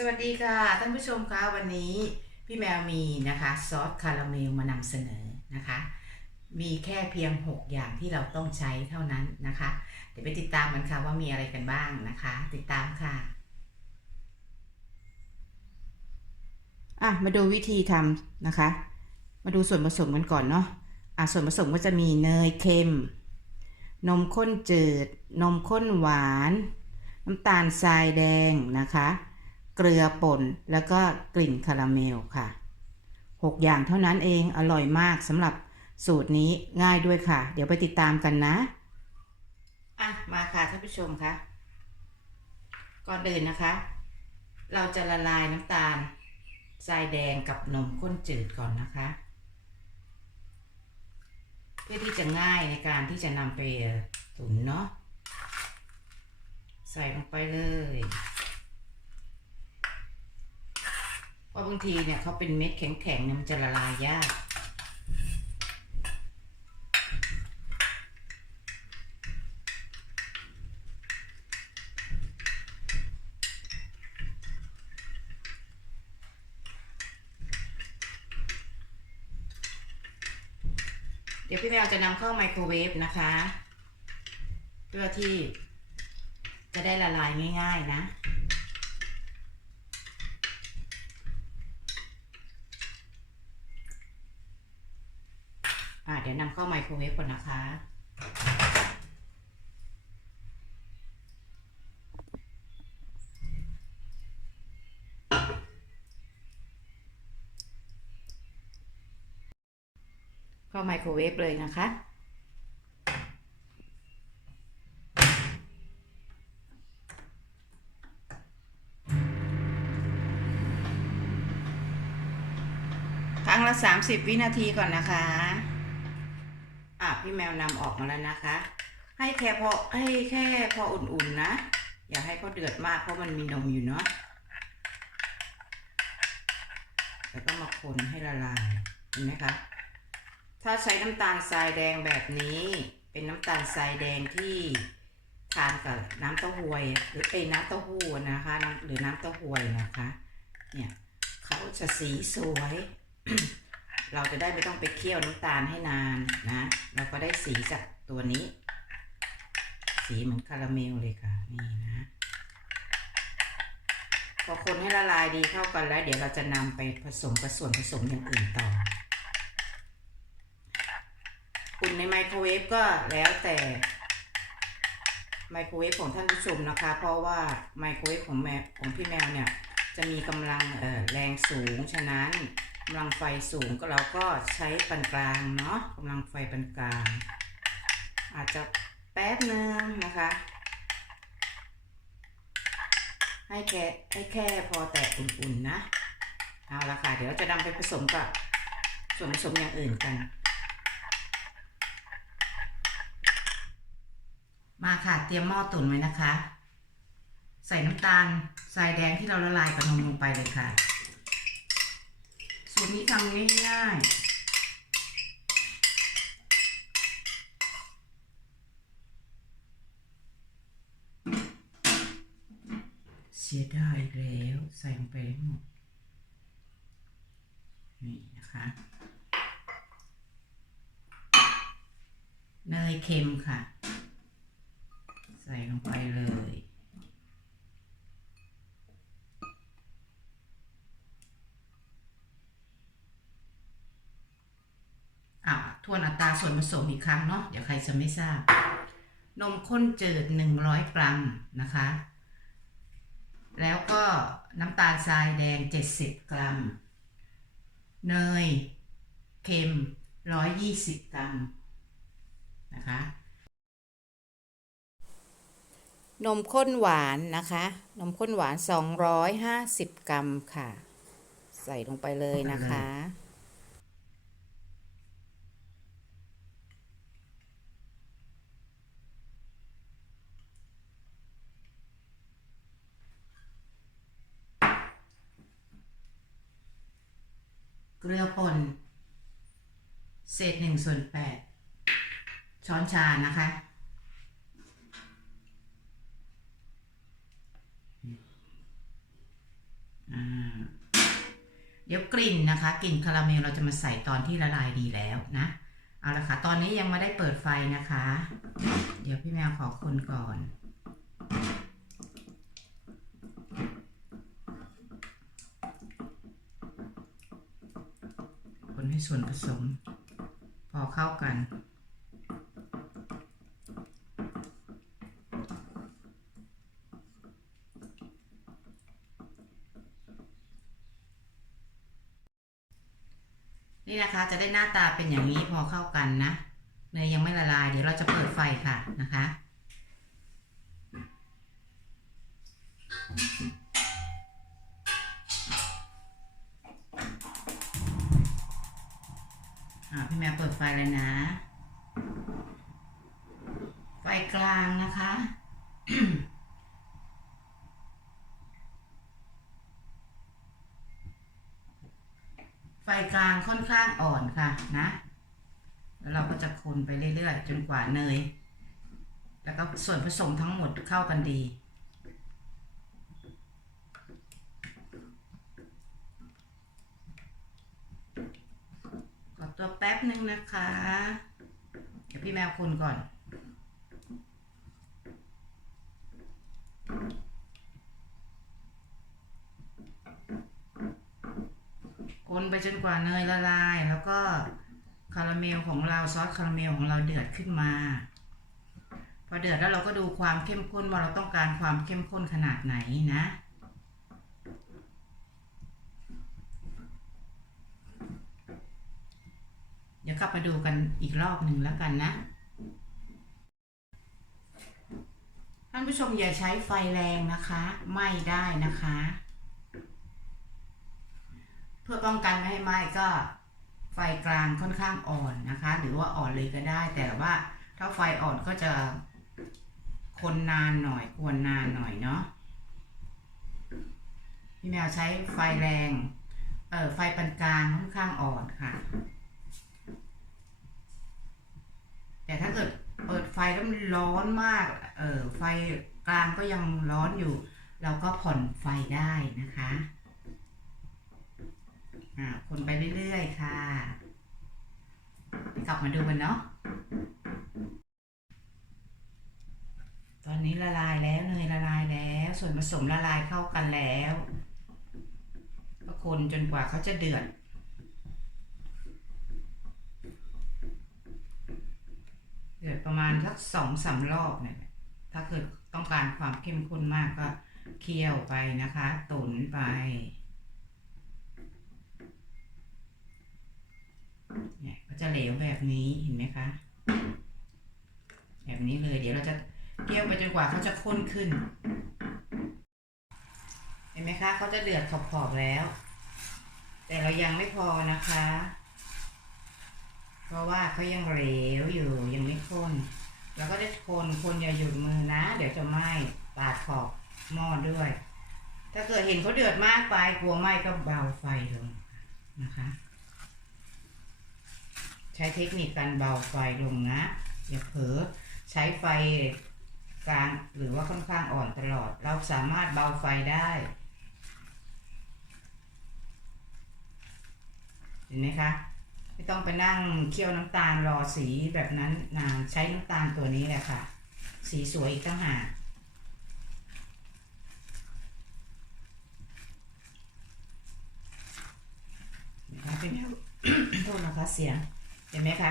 สวัสดีค่ะ ท่านผู้ชมคะวันนี้พี่แมวมีนะคะซอสคาราเมลมานำเสนอนะคะ มีแค่เพียง 6 อย่างที่เราต้องใช้เท่านั้นนะคะ เดี๋ยวไปติดตามกันค่ะว่ามีอะไรกันบ้างนะคะ ติดตามค่ะอะมาดูวิธีทำนะคะ มาดูส่วนผสมกันก่อนเนาะอะส่วนผสมก็จะมีเนยเค็ม นมข้นจืด นมข้นหวาน น้ำตาลทรายแดงนะคะ เกลือป่น แล้วก็กลิ่นคาราเมลค่ะ 6 อย่างเท่านั้นเองอร่อยมากสำหรับสูตรนี้ง่ายด้วยค่ะ เดี๋ยวไปติดตามกันนะ อะ มาค่ะท่านผู้ชมคะก่อนอื่นนะคะ เราจะละลายน้ำตาลทรายแดงกับนมข้นจืดก่อนนะคะ เพื่อที่จะง่ายในการที่จะนำไปตุ๋นเนาะใส่ลงไปเลย เพ ราะบางทีเนี่ยเขาเป็นเม็ดแข็งๆเนี่ยมันจะละลายยาก เดี๋ยวพี่แมวจะนำเข้าไมโครเวฟนะคะ เพื่อที่จะได้ละลายง่าย ๆ นะ อ่า เข้าไมโครเวฟก่อนนะคะ เข้าไมโครเวฟเลยนะคะครั้งละ 30 วินาทีก่อนนะคะ อะพี่แมวนำออกมาแล้วนะคะ ให้แค่พอให้แค่พออุ่นๆนะ อย่าให้เขาเดือดมากเพราะมันมีนมอยู่เนาะแล้วก็มาคนให้ละลายเห็นไหมคะถ้าใช้น้ำตาลทรายแดงแบบนี้ เป็นน้ำตาลทรายแดงที่ทานกับน้ำเต้าหวยหรือเป็นน้ำเต้าหู้นะคะหรือน้ำเต้าหวยนะคะ เนี่ยเขาจะสีสวย เราจะได้ไม่ต้องไปเคี่ยวน้ำตาลให้นานนะ เราก็ได้สีจากตัวนี้ สีเหมือนคาราเมลเลยค่ะ นี่นะ พอคนให้ละลายดีเข้ากันแล้ว เดี๋ยวเราจะนำไปผสมกับส่วนผสมอย่างอื่นต่อ อุ่นในไมโครเวฟก็แล้วแต่ไมโครเวฟของท่านผู้ชมนะคะ เพราะว่าไมโครเวฟของแมวของพี่แมวเนี่ย จะมีกำลังแรงสูง ฉะนั้น กำลังไฟสูงก็เราก็ใช้ปานกลางเนาะกำลังไฟปานกลาง อาจจะแป๊บนึงนะคะ ให้แค่ให้แค่พอแตะอุ่นๆนะเอาละค่ะ เดี๋ยวจะนำไปผสมกับส่วนผสมอย่างอื่นกัน มาค่ะ เตรียมหม้อตุ๋นไว้นะคะ ใส่น้ำตาลทรายแดงที่เราละลายกับนมลงไปเลยค่ะ สูตรนี้ทำง่ายๆเสียดายแล้วใส่ลงไปหมด นี่นะคะ เนยเค็มค่ะ ใส่ลงไปเลย อะท วนอัตราส่วนผสมอีกครั้งเนาะเดี๋ยวใครจะไม่ทราบ นมข้นจืด 100 กรัมนะคะ แล้วก็น้ำตาลทรายแดง 70 กรัม เนยเค็ม 120 กรัมนะคะ นมข้นหวานนะคะ นมข้นหวาน 250 กรัมค่ะ ใส่ลงไปเลยนะคะ ลือป่นเศษหนึ่งส่วนแปดช้อนชานะคะ เดี๋ยวกลิ่นนะคะ กลิ่นคาราเมลเราจะมาใส่ตอนที่ละลายดีแล้วนะ เอาละค่ะ ตอนนี้ยังไม่ได้เปิดไฟนะคะ เดี๋ยวพี่แมวขอคนก่อน คน ให้ส่วนผสม พอเข้ากัน นี่นะคะจะได้หน้าตาเป็นอย่างนี้พอเข้ากันนะเนยยังไม่ละลาย เดี๋ยวเราจะเปิดไฟค่ะนะคะ อ่าพี่แมวเปิดไฟเลยนะ ไฟกลางนะคะ ไฟกลางค่อนข้างอ่อนค่ะนะ แล้วเราก็จะคนไปเรื่อยๆ จนกว่าเนย แล้วก็ส่วนผสมทั้งหมดเข้ากันดี ขอ ตัวแป๊บหนึ่งนะคะ เดี๋ยวพี่แมวคนก่อน คนไปจนกว่าเนยละลายแล้วก็คาราเมลของเราซอสคาราเมลของเราเดือดขึ้นมา พอเดือดแล้วเราก็ดูความเข้มข้นว่าเราต้องการความเข้มข้นขนาดไหนนะ ดี๋ยวกลับมาดูกันอีกรอบหนึ่งแล้วกันนะ ท่านผู้ชมอย่าใช้ไฟแรงนะคะไหม้ได้นะคะ เพื่อป้องกันไม่ให้ไหม้ก็ไฟกลางค่อนข้างอ่อนนะคะ หรือว่าอ่อนเลยก็ได้ แต่ว่าถ้าไฟอ่อนก็จะคนนานหน่อยกวนนานหน่อยเนาะพี่แมวใช้ไฟแรง เอ่อไฟปานกลางค่อนข้างอ่อนค่ะ แต่ถ้าเกิดเปิดไฟแล้วมันร้อนมาก เออไฟกลางก็ยังร้อนอยู่ เราก็ผ่อนไฟได้นะคะอ่าคนไปเรื่อยๆค่ะ กลับมาดูกันเนาะตอนนี้ละลายแล้วเนยละลายแล้ว ส่วนผสมละลายเข้ากันแล้วก็คนจนกว่าเขาจะเดือด เดือดประมาณสักสองสามรอบเนี่ยถ้าเกิดต้องการความเข้มข้นมากก็เคี่ยวไปนะคะ ตุนไปเนี่ยก็จะเหลวแบบนี้เห็นไหมคะ แบบนี้เลย เดี๋ยวเราจะเคี่ยวไปจนกว่าเขาจะข้นขึ้น เห็นไหมคะเขาจะเดือดขอบๆแล้ว แต่เรายังไม่พอนะคะ เพราะว่าเขายังเหลวอยู่ยังไม่ข้นเราก็จะคนคนอย่าหยุดมือนะ เดี๋ยวจะไหม้ปาดขอบหม้อด้วย ถ้าเกิดเห็นเขาเดือดมากไปกลัวไหม้ก็เบาไฟลงนะคะ ใช้เทคนิคการเบาไฟลงนะ อย่าเผลอใช้ไฟกลางหรือว่าค่อนข้างอ่อนตลอด เราสามารถเบาไฟได้เห็นไหมคะ ไม่ต้องไปนั่งเคี่ยวน้ำตาลรอสีแบบนั้นนานใช้น้ำตาลตัวนี้แหละค่ะ สีสวยอีกต่างหากนะคะพี่แมวโทษนะคะเสียงเห็นไหมคะ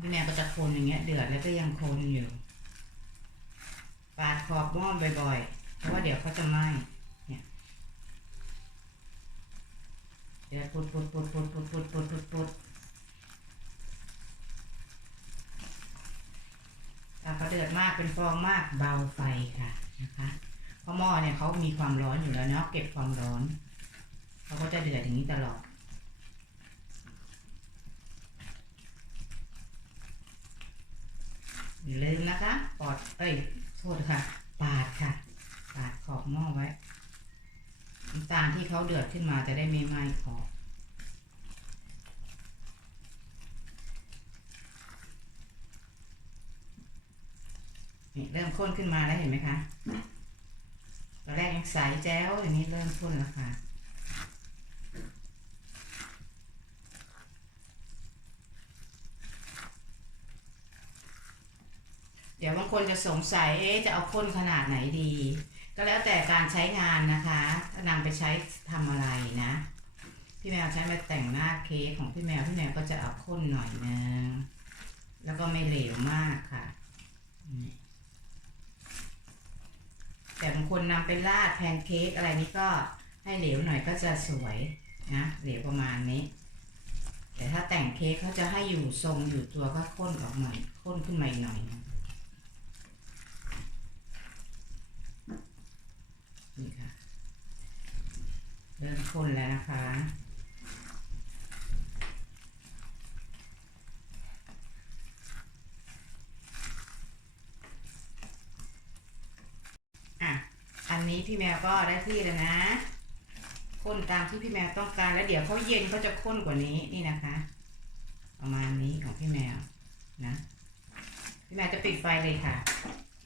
พี่แมวก็จะคนอย่างเงี้ย เดือดแล้วก็ยังคนอยู่ ปาดขอบหม้อบ่อยๆ เพราะว่าเดี๋ยวเขาจะไหม้ เนี่ยเดี๋ยวปุดปุดปุดปุดปุดปุดปุดปุดปุดถ้าเขาเดือดมากเป็นฟองมากเบาไฟค่ะนะคะเพราะหม้อเนี่ยเขามีความร้อนอยู่แล้วเนาะเก็บความร้อนเขาก็จะเดือดอย่างนี้ตลอดอย่าลืมนะคะ ปอด เอ้ย โทษค่ะ ปาดค่ะ ปาดขอบหม้อไว้ น้ำตาลที่เขาเดือดขึ้นมาจะได้ไม่ไหม้คอเริ่มข้นขึ้นมาแล้วเห็นไหมคะตอนแรกยังใสแจ้วอย่างนี้เริ่มข้นแล้วค่ะเดี๋ยวบางคนจะสงสัยเอ๊จะเอาข้นขนาดไหนดี ก็แล้วแต่การใช้งานนะคะถ้านำไปใช้ทำอะไรนะ พี่แมวใช้มาแต่งหน้าเค้กของพี่แมวพี่แมวก็จะเอาข้นหน่อยนึงแล้วก็ไม่เหลวมากค่ะ แต่บางคนนำไปราดแพนเค้กอะไรนี้ก็ให้เหลวหน่อยก็จะสวยนะเหลวประมาณนี้ แต่ถ้าแต่งเค้กเขาจะให้อยู่ทรงอยู่ตัวก็ข้นออกหน่อยข้นขึ้นมาอีกหน่อยนึง นี่ค่ะ เริ่มข้นแล้วนะคะ อะ อันนี้พี่แมวก็ได้ที่แล้วนะข้นตามที่พี่แมวต้องการแล้วเดี๋ยวเขาเย็นเขาจะข้นกว่านี้นี่นะคะ ประมาณนี้ของพี่แมวนะ พี่แมวจะปิดไฟเลยค่ะ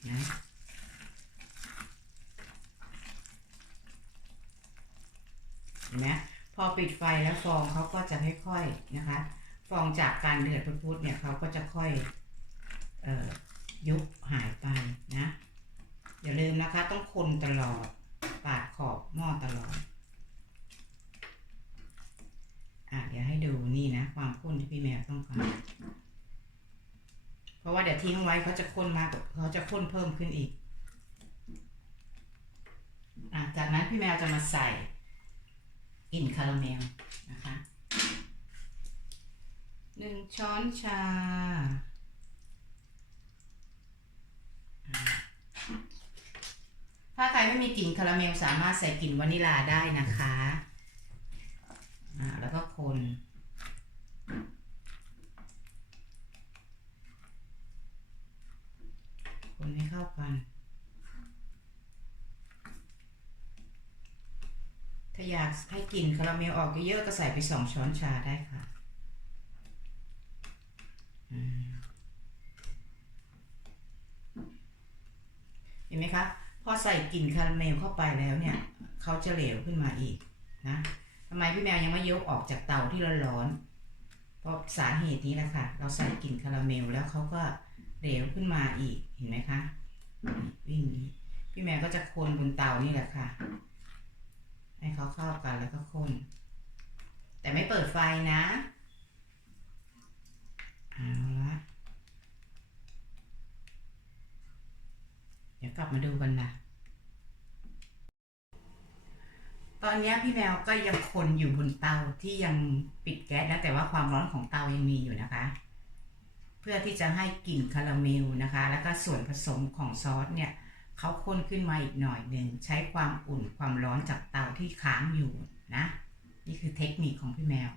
นะ เห็นไหมพอปิดไฟแล้วฟองเขาก็จะค่อยๆนะคะ ฟองจากการเดือดพุดๆเนี่ยเขาก็จะค่อยออยุบหายไปนะ อย่าลืมนะคะต้องคนตลอดปาดขอบหม้อตลอดอะเดี๋ยวให้ดูนี่นะ ความข้นที่พี่แมวต้องการเพราะว่าเดี๋ยวทิ้งไว้เขาจะข้นมากเขาจะข้นเพิ่มขึ้นอีกอะจากนั้นพี่แมวจะมาใส่ กลิ่นคาราเมลนะคะหนึ่งช้อนชาถ้าใครไม่มีกลิ่นคาราเมลสามารถใส่กลิ่นวานิลาได้นะคะอ่าแล้วก็คนคนให้เข้ากัน ถ้าอยากให้กลิ่นคาราเมลออกเยอะๆก็ใส่ไปสองช้อนชาได้ค่ะเห็นไหมคะพอใส่กลิ่นคาราเมลเข้าไปแล้วเนี่ยเขาจะเหลวขึ้นมาอีกนะทำไมพี่แมวยังไม่ยกออกจากเตาที่ร้อนๆเพราะสาเหตุนี้แหละค่ะ เราใส่กลิ่นคาราเมลแล้วเขาก็เหลวขึ้นมาอีกเห็นไหมคะวิ่งพี่แมวก็จะคนบนเตานี่แหละค่ะ ให้เขาเข้ากันแล้วก็คนแต่ไม่เปิดไฟนะเอาละเดี๋ยวกลับมาดูกันนะตอนนี้พี่แมวก็ยังคนอยู่บนเตาที่ยังปิดแก๊สแล้วแต่ว่าความร้อนของเตายังมีอยู่นะคะ เพื่อที่จะให้กลิ่นคาราเมลนะคะ แล้วก็ส่วนผสมของซอสเนี่ย เขาข้นขึ้นมาอีกหน่อยหนึ่งใช้ความอุ่นความร้อนจากเตาที่ค้างอยู่นะ นี่คือเทคนิคของพี่แมว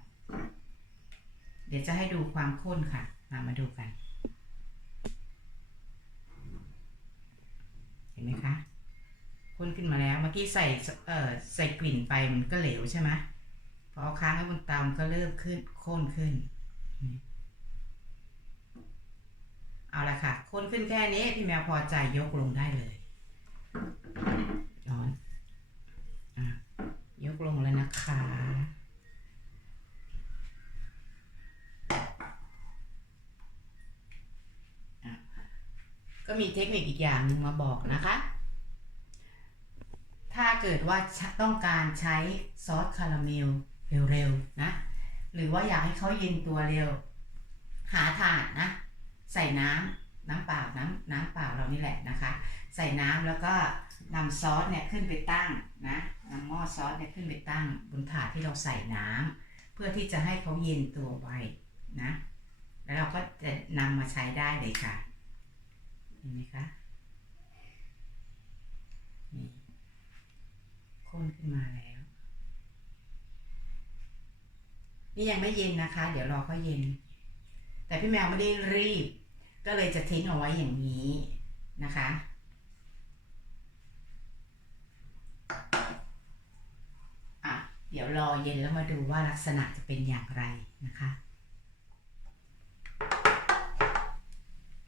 เดี๋ยวจะให้ดูความข้นค่ะ มามาดูกัน เห็นไหมคะข้นขึ้นมาแล้วเมื่อกี้ใส่เอ่อใส่กลิ่นไปมันก็เหลวใช่ไหมพอเอาค้างไว้บนเตามันก็เริ่มขึ้นข้นขึ้นเอาละค่ะข้นขึ้นแค่นี้พี่แมวพอใจยกลงได้เลย ร้อนอะยกลงแล้วนะคะอะก็มีเทคนิคอีกอย่างนึงมาบอกนะคะ ถ้าเกิดว่าต้องการใช้ซอสคาราเมลเร็วๆนะ หรือว่าอยากให้เขาเย็นตัวเร็ว หาถาดนะ ใส่น้ำ น้ำเปล่าน้ำน้ำเปล่าเรานี่แหละนะคะ ใส่น้ำแล้วก็นำซอสเนี่ยขึ้นไปตั้งนะนำหม้อซอสเนี่ยขึ้นไปตั้งบนถาดที่เราใส่น้ำเพื่อที่จะให้เขาเย็นตัวไวนะ แล้วเราก็จะนำมาใช้ได้เลยค่ะเห็นไหมคะนี่ข้นขึ้นมาแล้ว นี่ยังไม่เย็นนะคะ เดี๋ยวรอเขาเย็น แต่พี่แมวไม่ได้รีบ ก็เลยจะทิ้งเอาไว้อย่างนี้นะคะ อะ เดี๋ยวรอเย็นแล้วมาดูว่าลักษณะจะเป็นอย่างไรนะคะ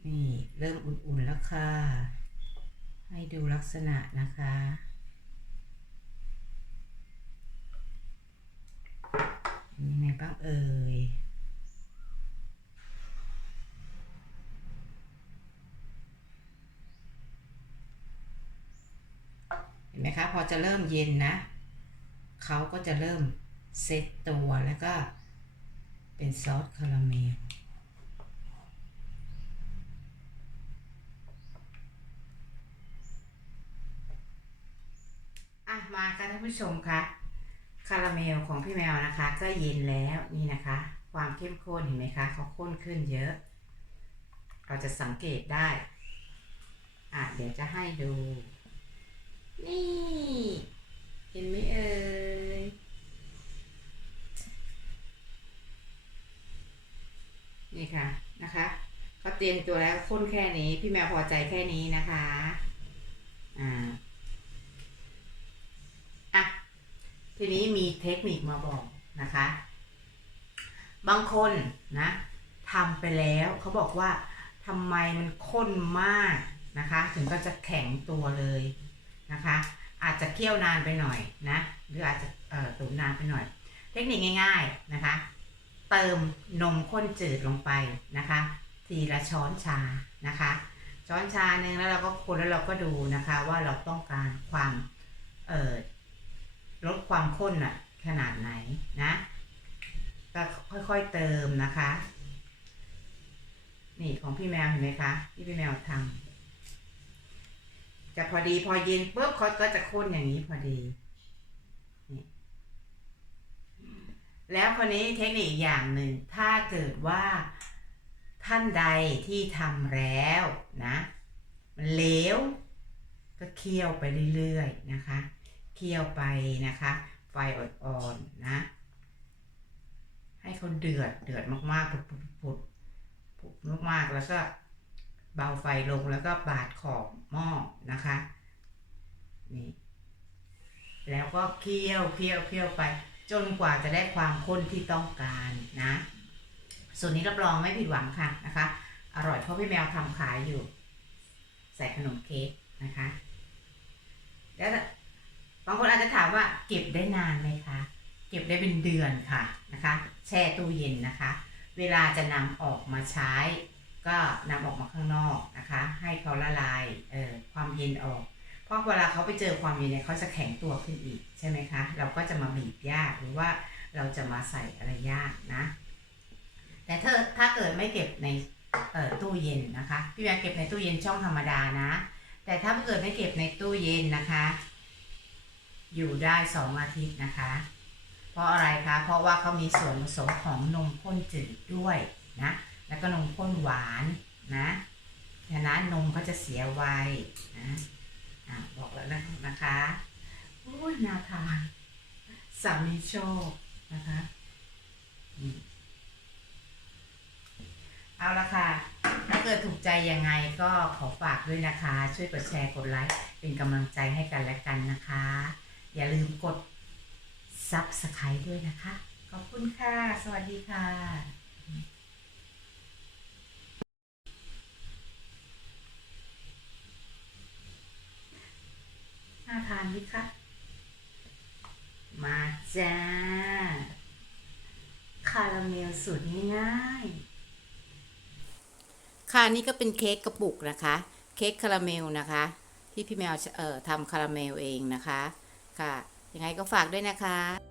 นี่เริ่มอุ่นๆแล้วค่ะ ให้ดูลักษณะนะคะยังไงบ้างเอ่ย เห็นไหม คะ พอจะเริ่มเย็นนะ เขาก็จะเริ่มเซตตัวแล้วก็เป็นซอสคาราเมลอะมากันท่านผู้ชมคะคาราเมลของพี่แมวนะคะ ก็เย็นแล้วนี่นะคะ ความเข้มข้นเห็นไหมคะเขาข้นขึ้นเยอะ เราจะสังเกตได้อะเดี๋ยวจะให้ดู นี่ เห็นไหมเอ่ยนี่ค่ะนะคะเขาเตรียมตัวแล้วข้นแค่นี้ พี่แมวพอใจแค่นี้นะคะอ่าอะทีนี้มีเทคนิคมาบอกนะคะ บางคนนะทำไปแล้วเขาบอกว่าทำไมมันข้นมากนะคะ ถึงก็จะแข็งตัวเลย นะคะ อาจจะเคี่ยวนานไปหน่อยนะหรืออาจจะตุ๋นนานไปหน่อย เทคนิคง่าย ๆนะคะ เติมนมข้นจืดลงไปนะคะ ทีละช้อนชานะคะ ช้อนชาหนึ่งแล้วเราก็คนแล้วเราก็ดูนะคะว่าเราต้องการความเออลดความข้นอะขนาดไหนนะก็ค่อยๆเติมนะคะ นี่ของพี่แมวเห็นไหมคะที่พี่แมวทำ จะพอดีพอเย็นปุ๊บเขาก็จะข้นอย่างนี้พอดีนี่แล้วคนนี้เทคนิคอีกอย่างหนึ่ง ถ้าเกิดว่าท่านใดที่ทำแล้วนะ มันเหลว ก็เคี่ยวไปเรื่อยๆนะคะ เคี่ยวไปนะคะ ไฟอ่อนๆนะ ให้เขาเดือดเดือดมากๆปุดปุดปุดปุดมากๆแล้วก็ เบาไฟลงแล้วก็บาดขอบหม้อนะคะนี่แล้วก็เคี่ยวเคี่ยวเคี่ยวไป จนกว่าจะได้ความข้นที่ต้องการนะส่วนนี้รับรองไม่ผิดหวังค่ะนะคะ อร่อยเพราะพี่แมวทำขายอยู่ ใส่ขนมเค้กนะคะแล้วบางคนอาจจะถามว่าเก็บได้นานไหมคะ เก็บได้เป็นเดือนค่ะนะคะ แช่ตู้เย็นนะคะ เวลาจะนำออกมาใช้ ก็นำออกมาข้างนอกนะคะ ให้เขาละลายเอ่อความเย็นออก เพราะเวลาเขาไปเจอความเย็นเนี่ยเขาจะแข็งตัวขึ้นอีกใช่ไหมคะ เราก็จะมาบีบยากหรือว่าเราจะมาใส่อะไรยากนะ แต่ถ้าถ้าเกิดไม่เก็บในเอ่อตู้เย็นนะคะพี่แม่เก็บในตู้เย็นช่องธรรมดานะ แต่ถ้าเกิดไม่เก็บในตู้เย็นนะคะ อยู่ได้สองอาทิตย์นะคะ เพราะอะไรคะ เพราะว่าเขามีส่วนผสมของนมข้นจืดด้วยนะ แล้วก็นมข้นหวานนะฉะนั้นนมเขาจะเสียไวนะอะบอกแล้วนะคะโอ้ยน่าทานสามีโชอบนะคะเอาละค่ะ ถ้าเกิดถูกใจยังไงก็ขอฝากด้วยนะคะ ช่วยกดแชร์กดไลค์เป็นกำลังใจให้กันและกันนะคะ อย่าลืมกด Subscribe ด้วยนะคะ ขอบคุณค่ะ สวัสดีค่ะ ไหมคะ มาจ้า คาราเมลสูตรง่ายๆค่ะนี่ก็เป็นเค้กกระปุกนะคะ เค้กคาราเมลนะคะ ที่พี่แมวเอ่อทำคาราเมลเองนะคะ ค่ะ ยังไงก็ฝากด้วยนะคะ